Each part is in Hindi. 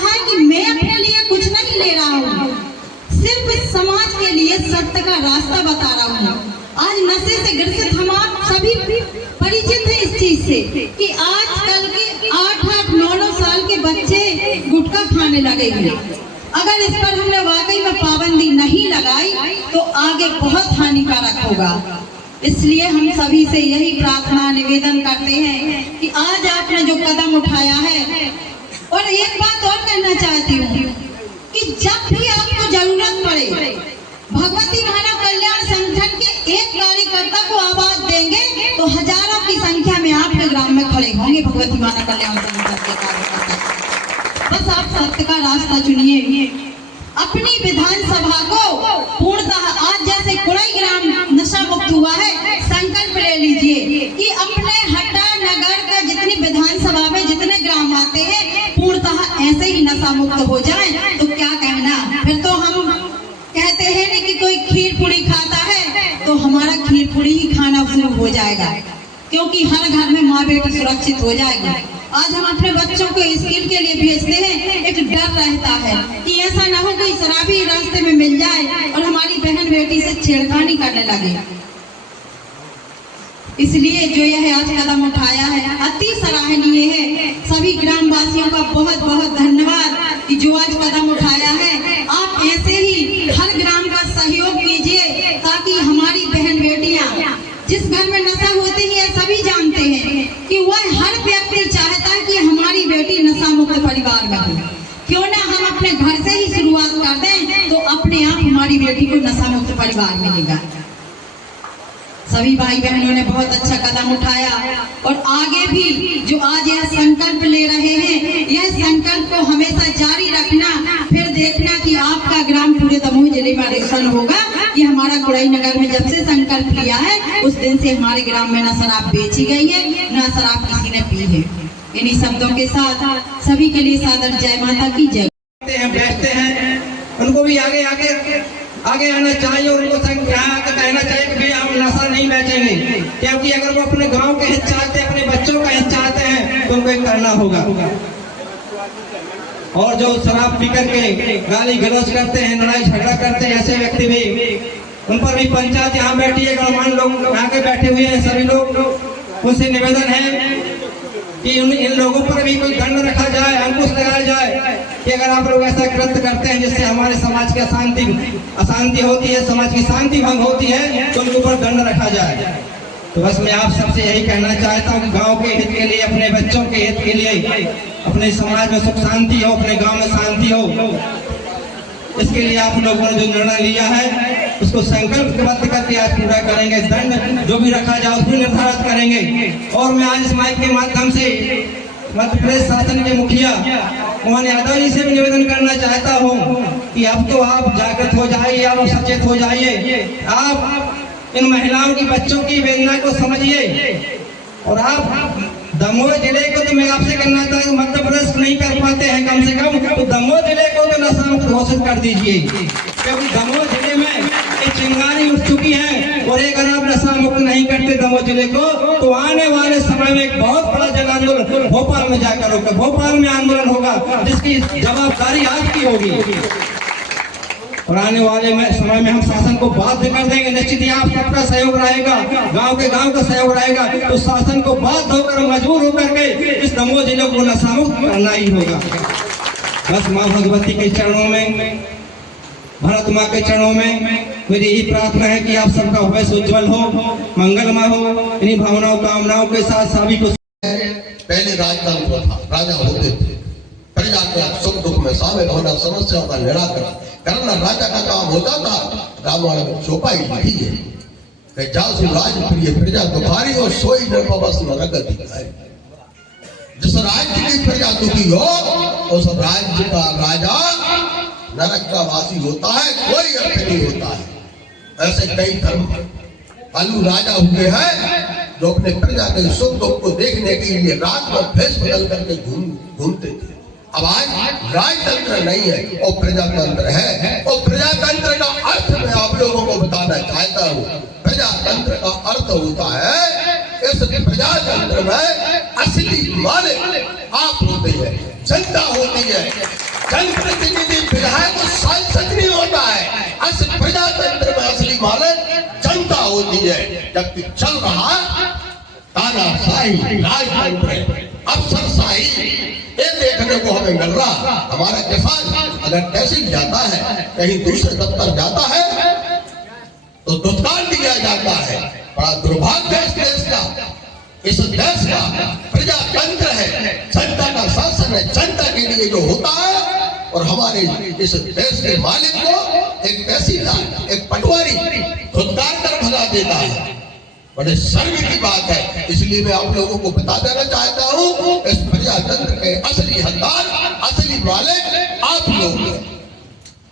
कहा है कि मैं अपने लिए कुछ नहीं ले रहा हूँ, सिर्फ समाज के लिए सत्य का रास्ता बता रहा हूँ। आज नशे से ग्रसित हम आप सभी परिचित हैं इस चीज से कि आजकल के 8-8, 9-9 साल के बच्चे गुटखा खाने लगे हैं। अगर इस पर हमने वाकई में पाबंदी नहीं लगाई तो आगे बहुत हानिकारक होगा। इसलिए हम सभी से यही प्रार्थना निवेदन करते हैं कि आज आपने जो कदम उठाया है, और एक बात और कहना चाहती हूँ कि जब भी आपको जरूरत पड़े, भगवती मानव कल्याण संगठन के एक कार्यकर्ता को आवाज देंगे तो हजारों की संख्या में आपके ग्राम में खड़े होंगे भगवती मानव कल्याण संगठन के कार्यकर्ता। बस आप सत्य का रास्ता चुनिए। अपनी विधानसभा को पूर्णतः आज जैसे कुड़ई ग्राम नशा मुक्त हुआ है, संकल्प ले लीजिए कि अपने हट्टा नगर का जितनी विधानसभा में जितने ग्राम आते हैं पूर्णतः ऐसे ही नशा मुक्त हो जाए। तो क्या कहना, फिर तो हम कहते हैं ना कि कोई खीर पूरी खाता है तो हमारा खीर पूरी ही खाना शुरू हो जाएगा, क्योंकि हर घर में माँ बेटी सुरक्षित हो जाएगी। आज हम अपने बच्चों को स्कूल के लिए भेजते हैं, एक डर रहता है कि ऐसा ना हो कोई शराबी रास्ते में मिल जाए और हमारी बहन बेटी से छेड़खानी करने लगे। इसलिए जो यह आज कदम उठाया है अति सराहनीय है। सभी ग्रामवासियों का बहुत बहुत धन्यवाद कि जो आज कदम उठाया है। आप ऐसे ही हर ग्राम का सहयोग कीजिए ताकि हमारी बहन बेटियां, जिस घर में नशा होती है सभी जानते हैं कि वह हर व्यक्ति चाहता है कि हमारी बेटी नशा मुक्त परिवार में हो। क्यों ना हम अपने घर से ही शुरुआत कर दें तो अपने आप हमारी बेटी को नशा मुक्त परिवार मिलेगा। सभी भाई बहनों ने बहुत अच्छा कदम उठाया और आगे भी जो आज यह संकल्प ले रहे हैं, यह संकल्प को हमेशा जारी रखना। फिर देखना कि आपका ग्राम पूरे दमोह जिले में रोशन होगा कि हमारा कुड़ई नगर में जब से संकल्प लिया है उस दिन से हमारे ग्राम में न शराब बेची गई है, न शराब किसी ने पी है। इन्हीं शब्दों के साथ सभी के लिए सादर जय माता की जय। बैठते हैं, उनको भी आगे आना चाहिए और उनको कहना चाहिए कि भैया हम नशा नहीं बेचेंगे, क्योंकि अगर वो अपने गांव के हित चाहते हैं, अपने बच्चों का हित चाहते हैं तो उनको करना होगा। और जो शराब पी करके गाली गलौज करते हैं, लड़ाई झगड़ा करते हैं, ऐसे व्यक्ति भी, उन पर भी पंचायत यहाँ बैठी है, गणमान्य लोग आगे बैठे हुए हैं, सभी लोग, उनसे निवेदन है कि इन लोगों पर भी कोई दंड रखा जाए, अंकुश लगाया जाए कि अगर आप लोग ऐसा कृत्य करते हैं जिससे हमारे समाज की अशांति होती है, समाज की शांति भंग होती है, तो उनके ऊपर दंड रखा जाए। तो बस मैं आप सबसे यही कहना चाहता हूँ कि गांव के हित के लिए, अपने बच्चों के हित के लिए, अपने समाज में सुख शांति हो, अपने गांव में शांति हो, इसके लिए आप लोगों ने जो निर्णय लिया है उसको संकल्पबद्ध करके आज पूरा करेंगे। दंड जो भी रखा जाए उसको निर्धारित करेंगे। और मैं आज इस माइक के माध्यम से मध्य प्रदेश शासन के मुखिया मोहन यादव जी से भी निवेदन करना चाहता हूँ कि अब तो आप जागृत हो जाइए, आप सचेत हो जाइए, आप इन महिलाओं की, बच्चों की वेदना को समझिए। और आप दमोह जिले को, तो मैं आपसे कहना चाहता हूँ मध्य प्रदेश नहीं कर पाते हैं कम से कम, तो दमोह जिले को तो नशा मुक्त घोषित कर दीजिए, क्योंकि दमोह जिले में एक चिंगारी उठ चुकी है। और अगर आप नशा मुक्त नहीं करते दमोह जिले को तो आने वाले समय में एक बहुत बड़ा जन आंदोलन भोपाल में जाकर होगा, भोपाल में आंदोलन होगा जिसकी जवाबदारी आपकी होगी। और आने वाले समय में हम शासन को बाध्य कर देंगे, निश्चित ही आप सबका सहयोग रहेगा, गांव का सहयोग रहेगा, तो शासन को बाध्य होकर, मजबूर होकर के इस दमोह जिले को नशा मुक्त करना ही होगा। बस माँ भगवती के चरणों में, भारत माँ के चरणों में मेरी यही प्रार्थना है कि आप सबका भविष्य उज्जवल हो, मंगलमय हो। इन्हीं भावनाओं कामनाओं के साथ सभी को। पहले राजतंत्र था, राजा होते थे, प्रजा का सुख दुख में शामिल होना, समस्याओं का निराकरण करना राजा का काम होता था। रामायण में चौपाई लिखी है कि जासु राज प्रिय प्रजा दुखारी और सोई न पवस नरक अधिकारी। जिस राज्य की प्रजा दुखी हो उस राज्य का राजा नरक का वासी होता है, कोई अर्थ नहीं होता है। ऐसे कई धर्म आलू राजा हुए हैं जो अपने प्रजा के सुख दुख को देखने के लिए रात में भेष बदल करके घूमते थे। अब आज राजतंत्र नहीं है और प्रजातंत्र है। और प्रजातंत्र का अर्थ मैं आप लोगों को बताना चाहता हूँ। प्रजातंत्र का अर्थ होता है, इस प्रजातंत्र में असली मालिक आप होते हैं, जनता होती है। जनप्रतिनिधि विधायक और सांसद नहीं होता है। असली प्रजातंत्र में असली मालिक जनता होती है। जबकि चल रहा तानाशाही राजतंत्र, अफसरशाही, ये देखने को हमें मिल रहा। हमारा किसान अगर तहसील जाता है, कहीं दूसरे दफ्तर जाता है, तो दुत्कार दिया जाता है। बड़ा दुर्भाग्य है इस देश का। इस देश का प्रजातंत्र है, जनता का शासन है, जनता के लिए जो होता है। और हमारे इस देश के मालिक को एक तहसीलदार, एक पटवारी दुत्कार कर भगा देता है। बड़े शर्म की बात है। इसलिए मैं आप लोगों को बता देना चाहता हूँ, इस प्रजातंत्र के असली हकदार, असली मालिक आप लोग हैं।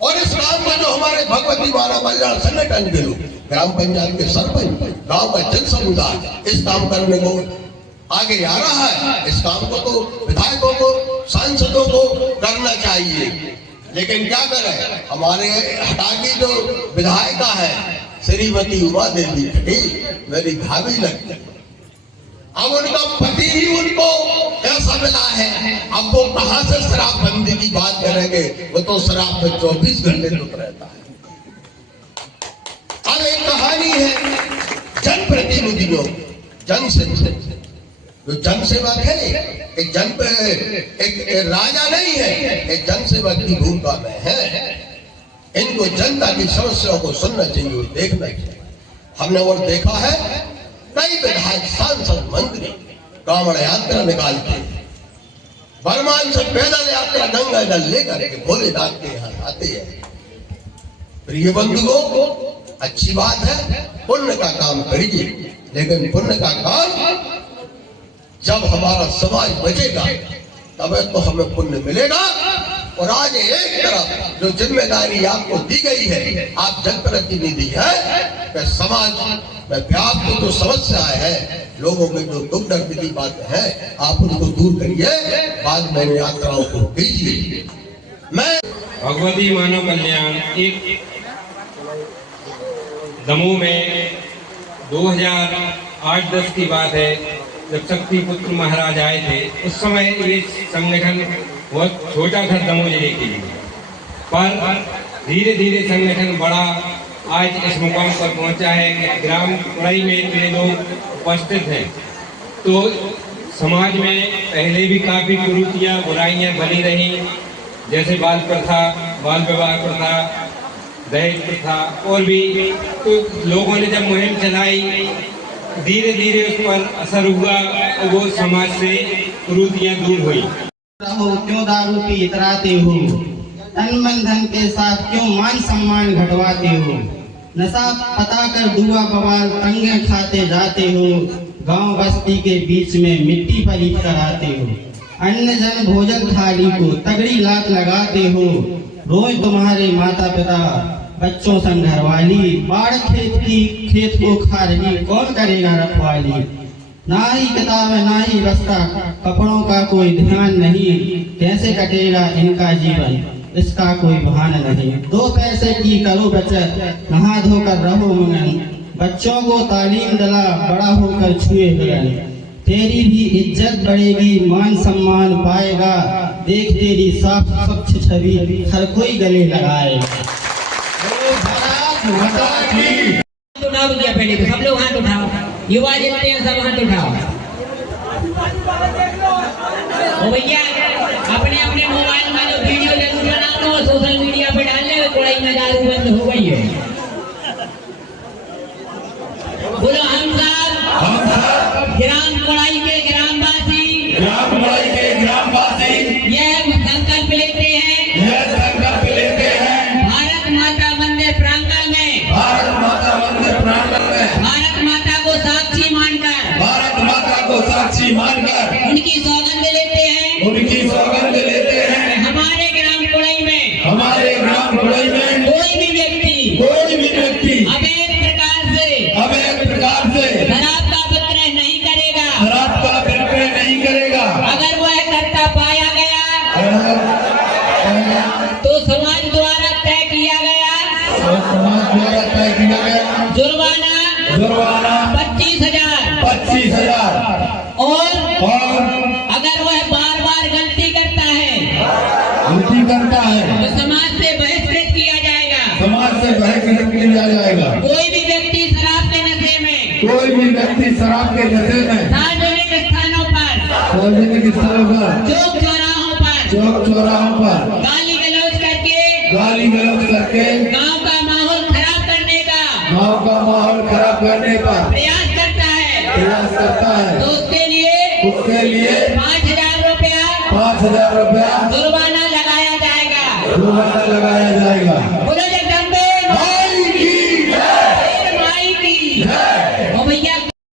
और इस काम में जो हमारे भगवती मानव कल्याण संगठन के लोग, ग्राम पंचायत के सरपंच, गांव का जन समुदाय इस काम करने को आगे आ रहा है। इस काम को तो विधायकों को, सांसदों को करना चाहिए। लेकिन क्या करें, हमारे हटागी जो विधायिका है श्रीमती उमा देवी खटी, मेरी भाभी लगती। अब उनका पति ही उनको ऐसा मिला है। अब वो कहां से शराबबंदी की बात करेंगे? वो तो शराब में 24 घंटे लुट रहता है। अब एक कहानी है जनप्रतिनिधियों, जन सेवक, जो जन सेवक है, एक राजा नहीं है, एक जन सेवक की भूमिका में है। इनको जनता की समस्याओं को सुनना चाहिए और देखना चाहिए। हमने और देखा है कई विधायक, सांसद, मंत्री कांवड़ यात्रा निकालते हैं, बरमान से पैदल यात्रा गंगा जल लेकर के भोलेनाथ के यहाँ आते हैं। प्रिय बंधुओं, अच्छी बात है, पुण्य का काम करिए, लेकिन पुण्य का काम जब हमारा समाज बचेगा तब तो हमें पुण्य मिलेगा। और आज एक तरफ जो जिम्मेदारी आपको दी गई है, आप जनप्रतिनिधि हैं, कि समाज में व्याप्त जो समस्याएं हैं, लोगों के जो दुख दर्द की बातें हैं, आप उनको दूर करिए, बाद में यात्राओं को भेजिए। मैं भगवती मानव कल्याण एक दमोह में 2008-10 की बात है, जब शक्तिपुत्र महाराज आए थे। उस समय ये संगठन बहुत छोटा था दमोह जिले के लिए, पर धीरे धीरे संगठन बड़ा आज इस मुकाम पर पहुंचा है कि ग्राम कुड़ाई में इतने लोग उपस्थित हैं। तो समाज में पहले भी काफ़ी कुरीतियाँ, बुराइयाँ बनी रही, जैसे बाल प्रथा, बाल विवाह प्रथा, दहेज प्रथा और भी। तो लोगों ने जब मुहिम चलाई, धीरे धीरे उस पर असर हुआ और वो समाज से कुरीतियाँ दूर हुई। क्यों दारू पी इतराते हो, तन मन धन के साथ क्यों मान सम्मान घटवाते हो, नशा पता कर दुआ बवाल तंगे खाते जाते हो, गांव बस्ती के बीच में मिट्टी पलीत कराते हो, अन्न जन भोजन थाली को तगड़ी लात लगाते हो, रोज तुम्हारे माता पिता बच्चों संग घरवाली, बाढ़ खेत को खा रही, कौन करेगा रखवाली, ना ही किताब ना ही बस्ता, कपड़ों का कोई ध्यान नहीं, कैसे कटेगा इनका जीवन, इसका कोई भान नहीं, 2 पैसे की करो बचत, नहा धोकर रहो मगन, बच्चों को तालीम दिला, बड़ा होकर छुए गगन, तेरी भी इज्जत बढ़ेगी, मान सम्मान पाएगा, देख तेरी साफ स्वच्छ छवि हर कोई गले लगाए। उठाओ भैया, पहले तो सब लोग हाथ उठाओ, युवा जितने हैं सब हाथ उठाओ। ओ भैया, अपने अपने मोबाइल में जो वीडियो जरूर बनाओ और सोशल मीडिया पे डालने में कुड़ाई में दारू बंद हो गई है। बोलो हम साहब ग्राम कुड़ाई के ग्रामवासी यह संकल्प लेते हैं, भारत माता मंदिर प्रांगण में, भारत माता को साक्षी मानकर उनकी सौगंध लेते हैं, हमारे ग्राम कुड़ाई में कोई भी व्यक्ति अवैध प्रकार से शराब का विक्रय नहीं करेगा। अगर वह करता पाया गया तो समाज द्वारा तय किया गया जुर्माना 25,000 और अगर वह बार बार गलती करता है गलती करता है तो समाज से बहिष्कृत किया जाएगा। समाज से बहिष्कृत किया जाएगा। कोई भी व्यक्ति शराब के नशे में, कोई भी व्यक्ति शराब के नशे में सार्वजनिक स्थानों पर, सार्वजनिक स्थलों पर, चौक चौराहों पर, चौक चौराहों पर गाली गलौज करके गांव का माहौल खराब करने का गांव का माहौल खराब करने का प्रयास करता है तो उसके लिए 5,000 रुपया जुर्माना लगाया जाएगा। लगाया जाएगा।